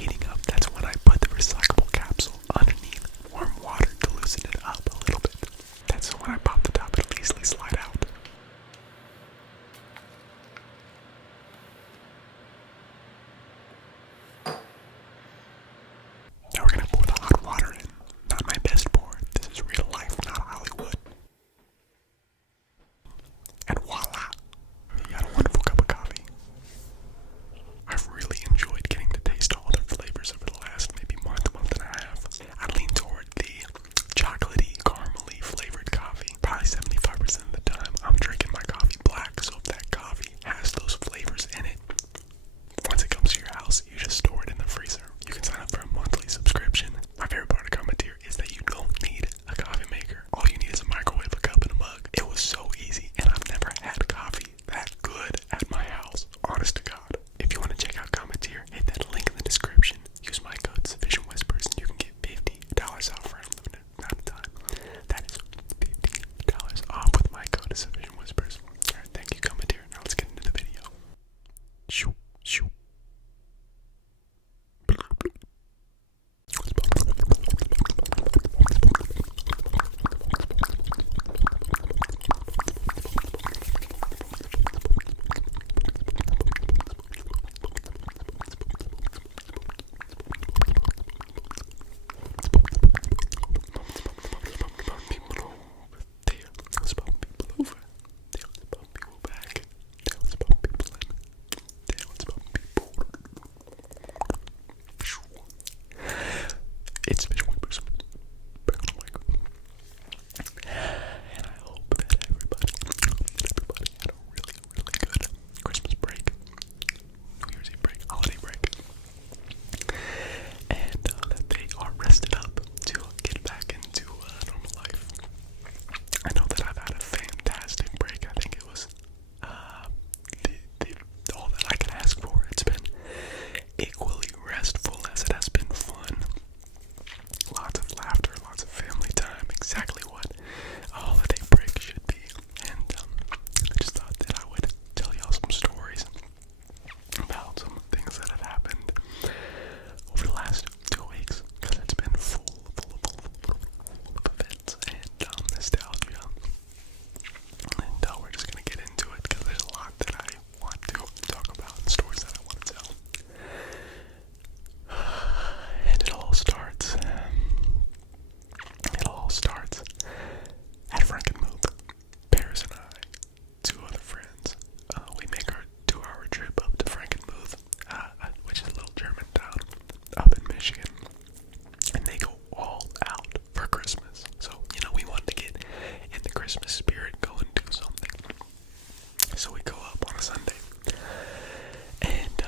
heating up, that's when I put the recyclable capsule underneath warm water to loosen it up a little bit. That's when I pop the top, it'll easily slide out. Now we're gonna pour the hot water in. Not my best pour. This is real life, not Hollywood. And voila! You got a wonderful cup of coffee. I've really enjoyed getting to taste all their flavors over the last maybe month and a half. I lean toward the chocolatey, caramely flavored coffee. Probably 75% of the time I'm drinking my coffee black, so if that coffee has those flavors in it, once it comes to your house, you just store it in the freezer. You can sign up for a monthly subscription. My favorite part of Commentaire is that you don't need a coffee maker. All you need is a microwave, a cup, and a mug. It was so easy, and I've never had coffee that good at my house. Honest to God. If you want to check out Commentaire, hit that link in the description. Use my code Sufficient Whispers, and you can get $50 off for an unlimited amount of time. That is $50 off with my code Sufficient Whispers. Alright, thank you, Commentaire. Now let's get into the video. Shoo, shoo. It's Sufficient Whispers. Back on the mic. And I hope that everybody had a really, really good Christmas break, New Year's Eve break, holiday break, and that they are rested up to get back into normal life. I know that I've had a fantastic break. I think it was all that I can ask for. It's been equally restful as it has been fun. Lots of laughter, lots of family time, exactly what a holiday break should be. And I just thought that I would tell y'all some stories about some things that have happened over the last 2 weeks, because it's been full of events and nostalgia. And we're just gonna get into it because there's a lot that I want to talk about and stories that I want to tell. And it all starts at Frankenmuth. Paris and I, 2 other friends, we make our 2-hour trip up to Frankenmuth, which is a little German town up in Michigan, and they go all out for Christmas. So, we want to get in the Christmas spirit, go and do something. So we go up on a Sunday, and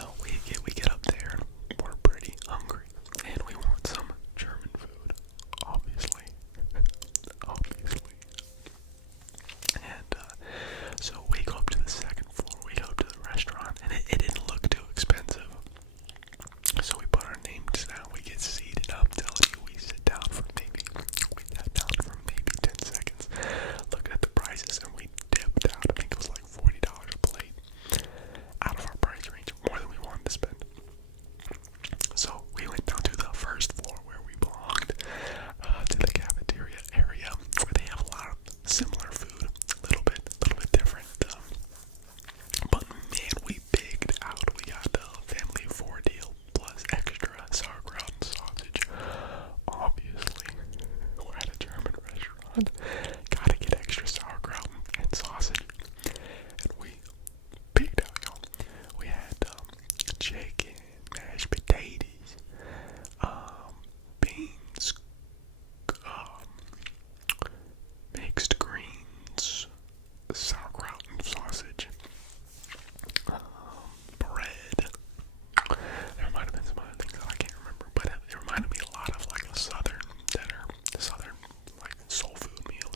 we get up there, and we're pretty hungry, and we want some German food, obviously. And so we go up to the second floor, we go up to the restaurant, and it didn't look too expensive. So we put our names down, we get seated. I'm telling you, we sat down for maybe 10 seconds, looking at the prices, and we dipped out. I think it was like $40 a plate, out of our price range, more than we wanted to spend. So we went down to the first floor where we belonged, to the cafeteria area, where they have a lot of similar food, a little bit different. But man, we bigged out. We got the family of 4 deal plus extra sauerkraut and sausage. Obviously, we're at a German restaurant. Gotta get extra sauerkraut and sausage. And we bigged out, y'all. We had chicken, mashed potatoes, beans, mixed greens, sauerkraut and sausage, bread. There might have been some other things that I can't remember, but it reminded me a lot of like a southern dinner, like soul food meal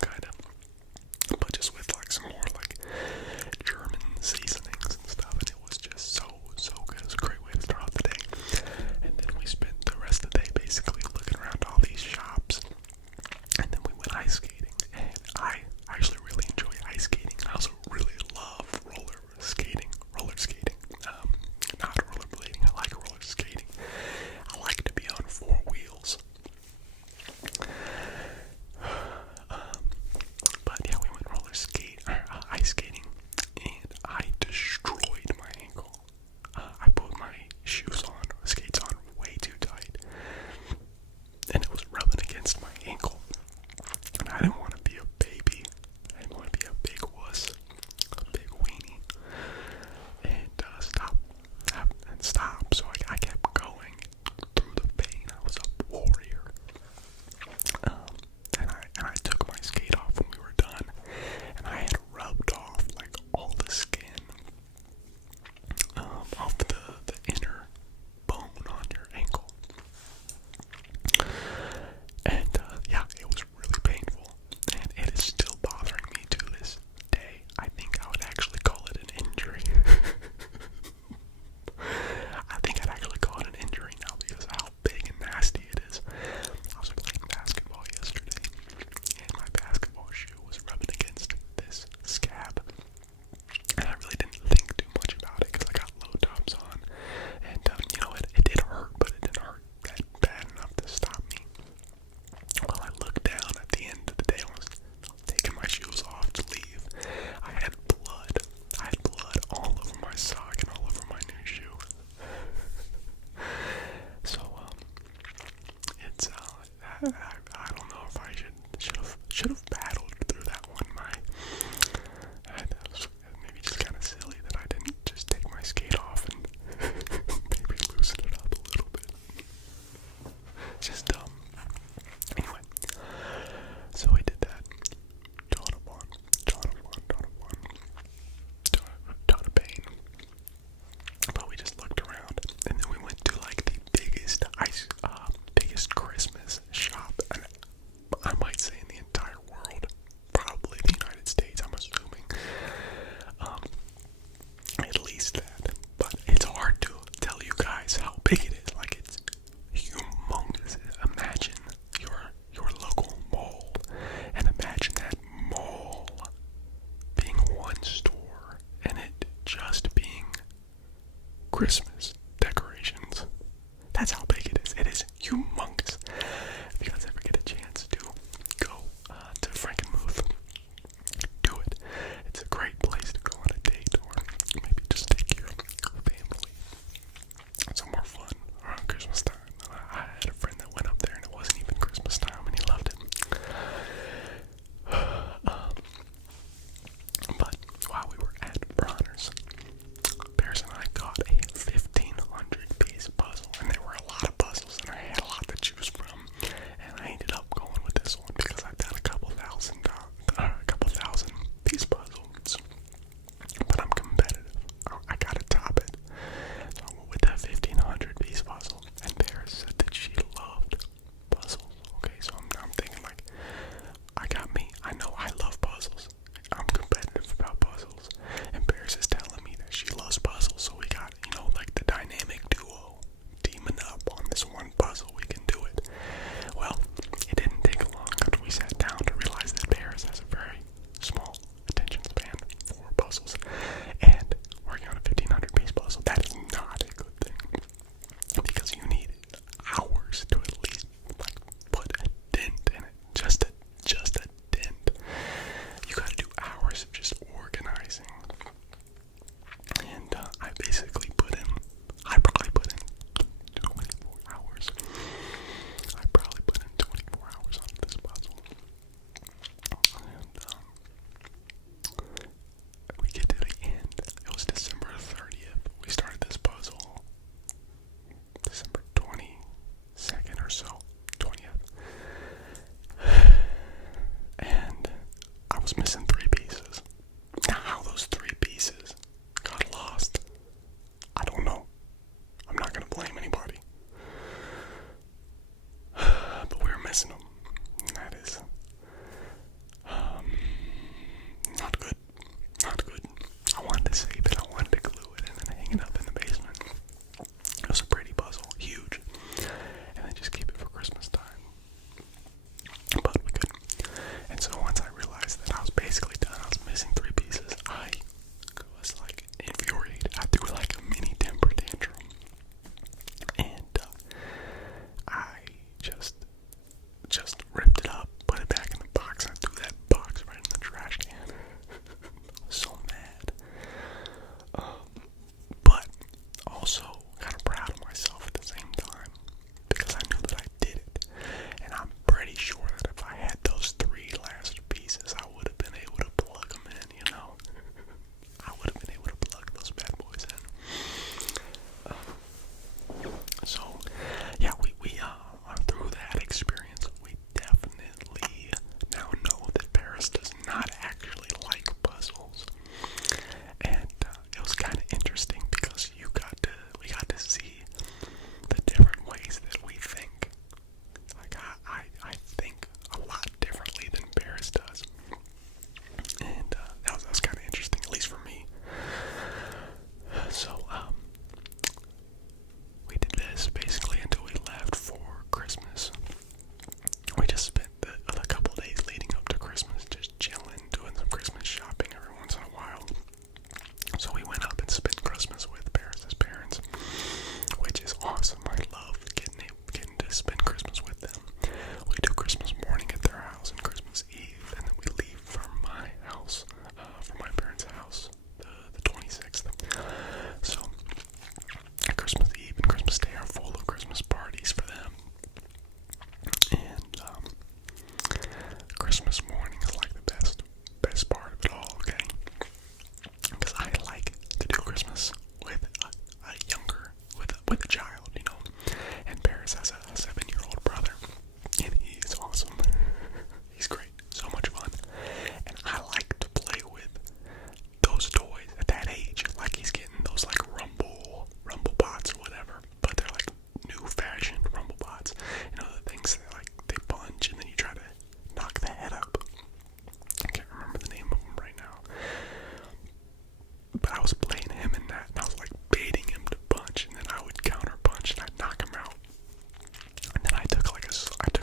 I don't know if I should have battled through that one. That was maybe just kind of silly that I didn't just take my skate off and maybe loosen it up a little bit. Just dumb. Anyway, so we did that. Ton of fun. Ton of pain. But we just looked around, and then we went to like the biggest Christmas shop, and I might say in the entire world, probably the United States, I'm assuming. At least that. But it's hard to tell you guys how big it is. Like, it's humongous. Imagine your local mall, and imagine that mall being one store, and it just being Christmas decorations. That's how big it is. It is humongous. If you guys ever get a chance to go to Frankenmuth, do it. It's a great place to go on a date, or maybe just take your family. Some more fun around Christmas time. I had a friend that went up there and it wasn't even Christmas time and he loved it. But while we were at Bronner's, Bears and I got a $1,500 with a child, you know. And Paris has a 7-year-old brother, and he is awesome. He's great, so much fun. And I like to play with those toys at that age. Like he's getting those like Rumble bots or whatever, but they're like new-fashioned Rumble bots. You know, the things that like they punch and then you try to knock the head up. I can't remember the name of them right now. But I was playing him in that, and I was like baiting him to punch, and then I would counter punch and I'd knock him out. And then I took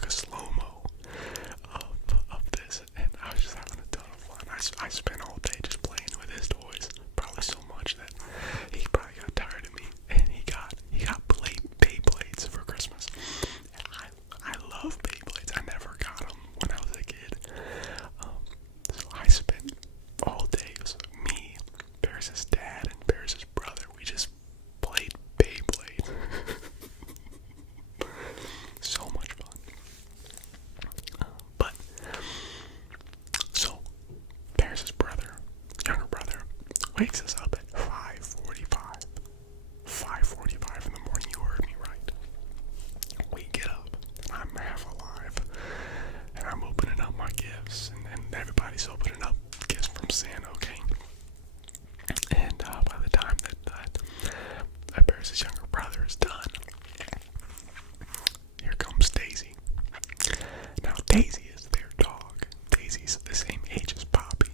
a slow-mo of this, and I was just having a ton of fun. I spent all day just playing with his toys, probably so much that he probably got tired of me, and he got Beyblades for Christmas. And I love Beyblades. I never got them when I was a kid. So I spent all day. It was me, Paris' dad, and Paris' brother. We just played Beyblade. So much fun. So Paris' brother, younger brother, wakes us up at 5:45. 5:45 in the morning, you heard me right. We get up, and I'm half alive, and I'm opening up my gifts, and everybody's opening up gifts from Santa, okay? And by the time that Paris' younger brother is done, here comes Daisy. Now, Daisy is their dog. Daisy's the same age as Poppy.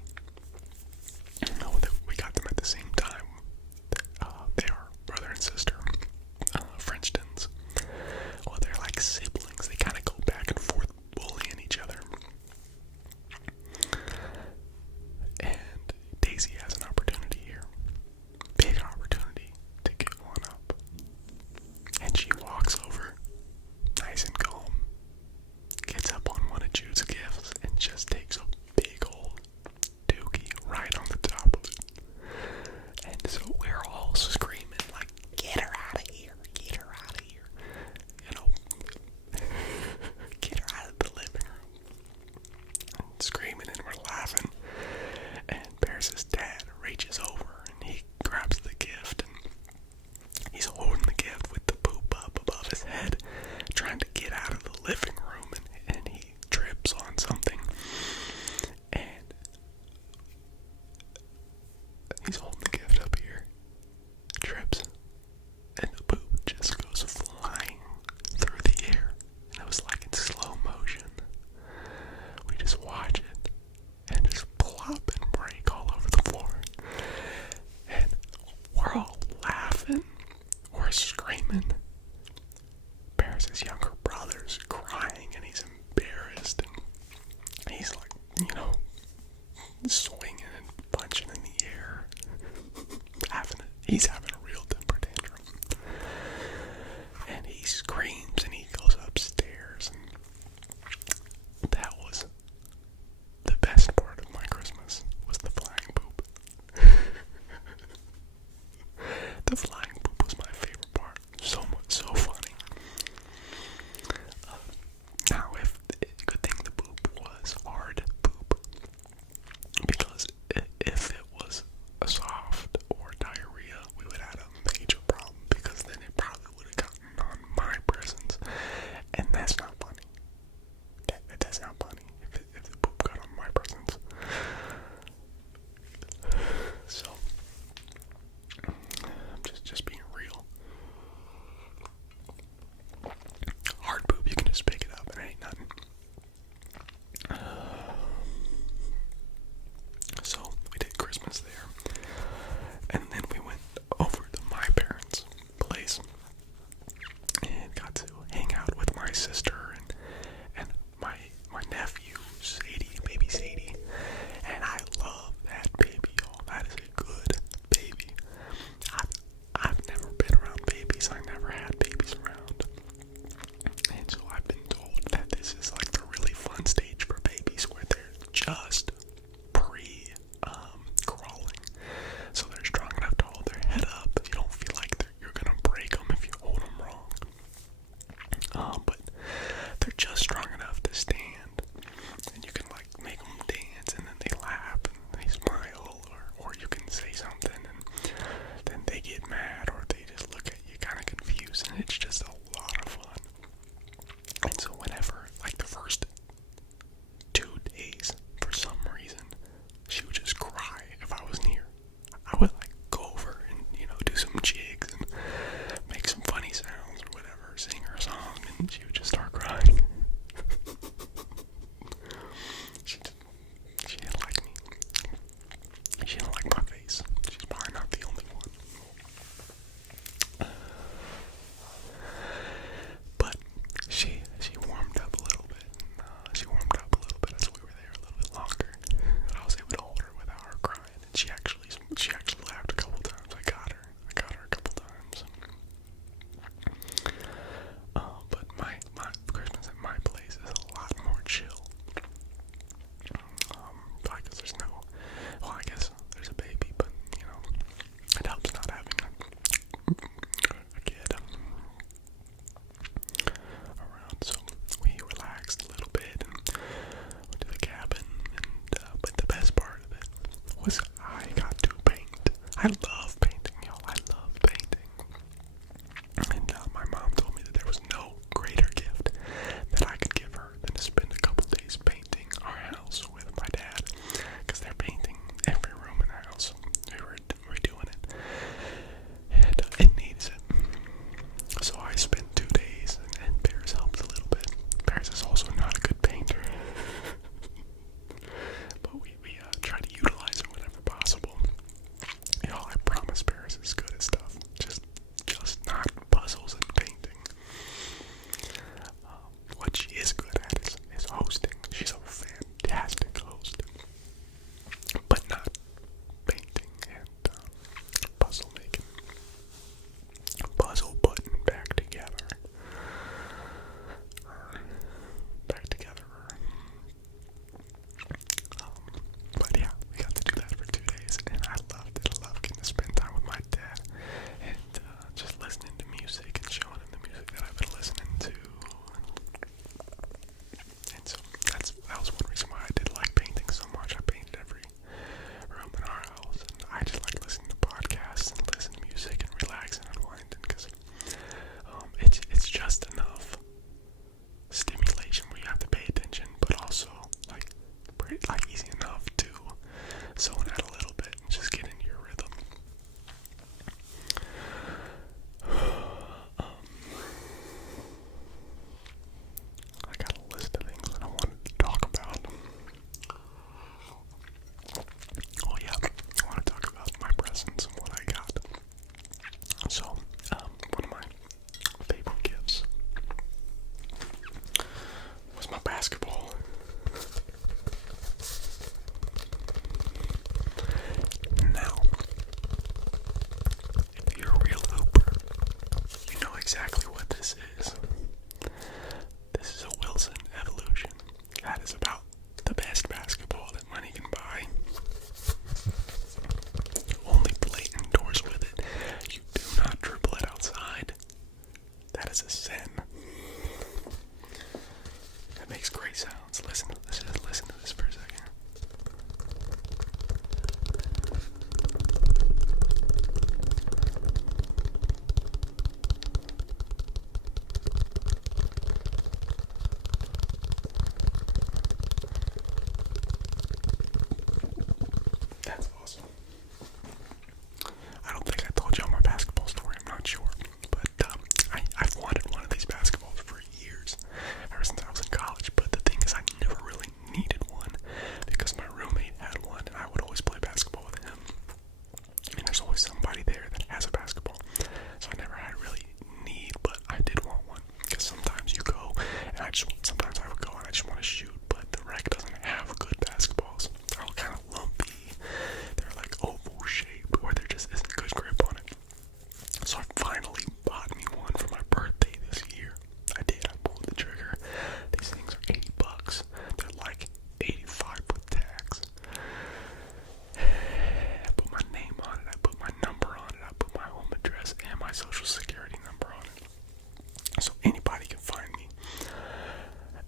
We got them at the same time. They are brother and sister, Frenchtons. Well, they're like siblings. They kind of go back and forth bullying each other. And Daisy has an opportunity here. Big opportunity to get one up. And she walks over, nice and calm, gets up on one of Jude's gifts, and just takes a big old dookie right on the top of it. And so we're all screaming, like, get her out of here, get her out of here. You know, get her out of the living room. And screaming, and we're laughing. And Paris' dad reaches over, and he grabs the gift, and he's holding the gift with the poop up above his head, trying to get out of the living room, and he trips on something, and he's holding the gift up here, trips, and the poop just goes flying through the air, and it was like in slow motion. We just watch it, and just plop and break all over the floor, and we're all laughing, we're screaming. Paris' younger brother's crying, and he's embarrassed, and he's like, you know, swinging and punching in the air, he's having a real temper tantrum, and he screams, and he goes upstairs, and that was the best part of my Christmas, was the flying poop. The flying poop was my favorite part, so exactly what this is. This is a Wilson Evolution. That is about the best basketball that money can buy. Only play indoors with it. You do not dribble it outside. That is a sin. That makes great sounds. Listen to this for a second. That's awesome. I don't think I told y'all my basketball story, I'm not sure. But I've wanted one of these basketballs for years, ever since I was in college. But the thing is, I never really needed one because my roommate had one and I would always play basketball with him. And there's always somebody there that has a basketball. So I never had really need, but I did want one. Because sometimes you go and sometimes I would go and I just want to shoot, but the rec doesn't have good basketballs. They're all kind of lumpy. They're like oval shaped, or there just isn't good grip on it. So I finally bought me one for my birthday this year. I did. I pulled the trigger. These things are $80. They're like 85 with tax. I put my name on it. I put my number on it. I put my home address and my social security number on it. So anybody can find me.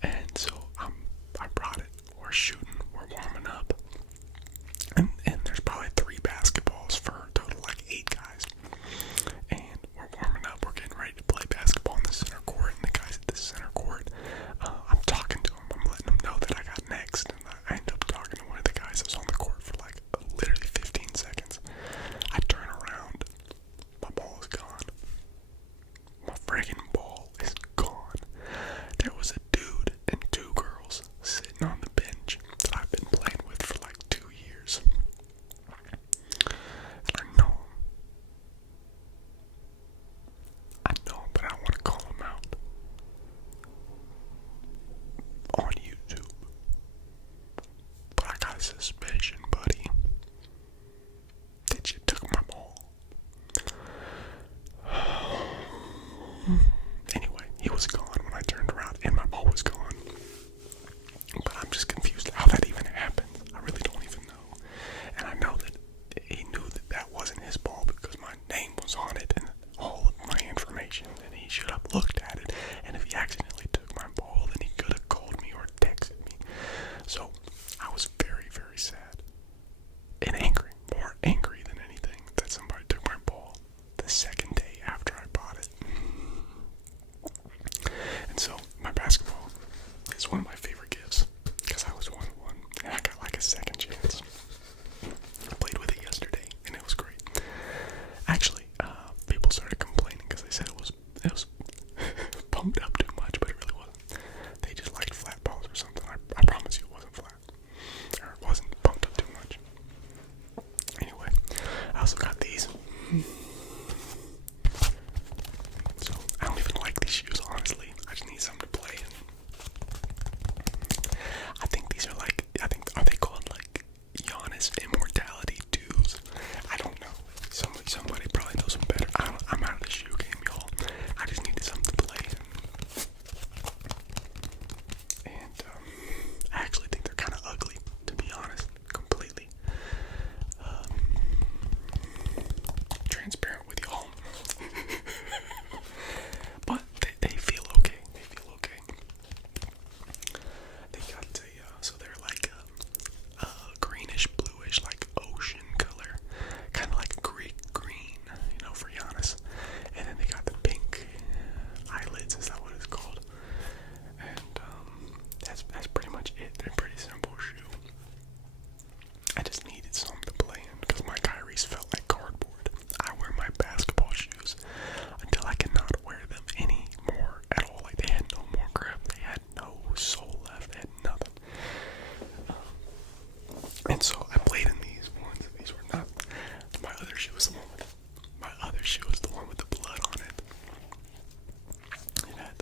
And so I brought it. We're shooting. We're warming up. And there's probably 3 basketballs for a total like 8 guys. And we're warming up. We're getting ready to play basketball in the center court. And the guys at the center court, I'm talking to them. I'm letting them know that I got next. And I end up talking to one of the guys that was on the court for like literally 15 seconds. I turn around. My ball is gone. My friggin' ball is gone. There was a dude and 2 girls sitting on the bench that I've been playing with for like 2 years. I know him. But I don't want to call him out on YouTube. But I got a suspicion, buddy, that you took my ball. Anyway, he was gone when I turned around, and my ball was gone. But I'm just confused how that even happened. I really don't even know. And I know that he knew that that wasn't his ball because my name was on it and all of my information, and he should have looked at it. And if he accidentally took my ball, then he could have called me or texted me. So I was very, very sad and angry, more angry than anything, that somebody took my ball the second day after I bought it. And so my basketball is one of my favorite gifts because I was 1-1 and I got like a second chance. I played with it yesterday and it was great. Actually, people started complaining because they said it was pumped up too much, but it really wasn't. They just liked flat balls or something. I promise you it wasn't flat. Or it wasn't pumped up too much. Anyway, I also got these. So I don't even like these shoes, honestly. I just need something to play in. I think these are like, are they called like Giannis Immortality 2s? I don't know. Somebody probably knows them better. I'm out of the shoe game, y'all. I just needed something to play in. And I actually think they're kind of ugly, to be honest, completely. Transparent with y'all. But they feel okay. They feel okay. They got so they're like a greenish, bluish, like ocean color, kind of like Greek green, for Giannis. And then they got the pink eyelids. Is that what it's called? And that's pretty much it. They're a pretty simple shoe. I just needed something to play in because my Kyrie's felt like cardboard. I wear my basketball shoes until I cannot wear them anymore at all. Like, they had no more grip. They had no sole left. They had nothing. And so I played in these ones. These were not. My other shoe was the one with the blood on it. It had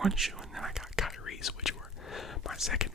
one shoe, and then I got Kyrie's, which were my second